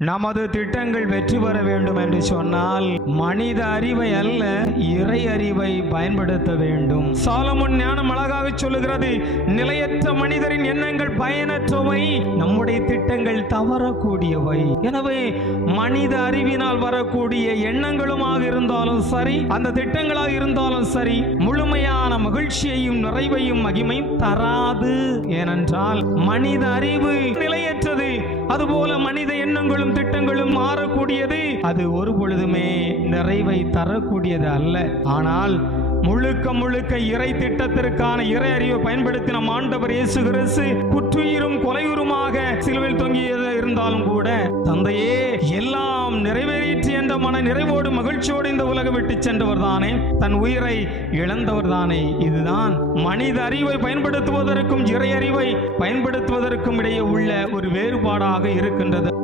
நமது திட்டங்கள் வெற்றி பெற வேண்டும் என்று சொன்னால் மனித அறிவை அல்ல இறை அறிவை பயன்படுத்த வேண்டும். சாலமுன் ஞானம் அழகாக சொல்லுகிறது நிலையற்ற மனிதரின் எண்ணங்கள் பயனற்றவை நம்முடைய திட்டங்கள் தவறக்கூடியவை. எனவே மனித அறிவினால் வரக்கூடிய எண்ணங்களுமாக இருந்தாலும் சரி அந்த திட்டங்களாக இருந்தாலும் சரி முழுமையான மகிழ்ச்சியையும் நிறைவையும் மகிமையும் தராது. ஏனென்றால் மனித அறிவு நிலையற்றது அதுபோல மனித எண்ணங்களும் திட்டங்களும் மாறக்கூடியது. அது ஒரு பொழுதுமே நிறைவை தரக்கூடியது அல்ல. ஆனால் முழுக்க முழுக்க இறை திட்டத்திற்கான இறை அறிவை பயன்படுத்தின ஆண்டவர் இயேசு கிறிஸ்து குற்றுயிரும் கொலையுருமாக சிலுவையில் தொங்கியது இருந்தாலும் கூட தந்தையே எல்லாம் மன நிறைவோடு மகிழ்ச்சியோடு இந்த உலகம் விட்டு சென்றவர் தானே. தன் உயிரை இழந்தவர் தானே. இதுதான் மனித அறிவை பயன்படுத்துவதற்கும் இறை அறிவை பயன்படுத்துவதற்கும் இடையே உள்ள ஒரு வேறுபாடாக இருக்கின்றது.